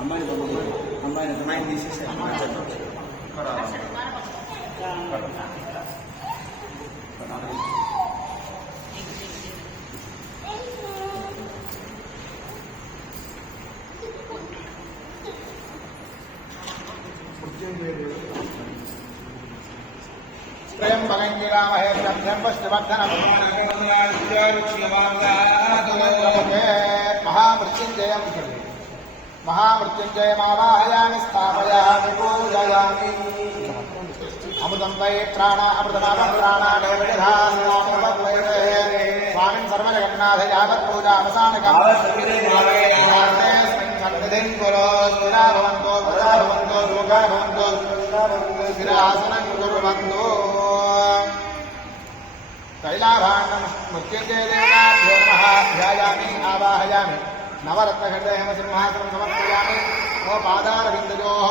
అమ్మాయిని తీసేసి त्रयं बलङ्गिरामहे ब्रह्मश्रवद्धनं महामृत्युञ्जयमावाहयामि स्थापयामि पूजयामि अमृतं वै स्वामिन् सर्वजगन्नाथ यावत्पूजावसानकामसन्निधिं कुरो स्थिरासनं कुर्वन्तु कैलाभाण्डं मृत्युञ्जयदेवताभ्यो नमः ध्यायामि आवाहयामि नवरत्नखण्डहेमसिंहासनं समर्पयामि मम पादारविन्दयोः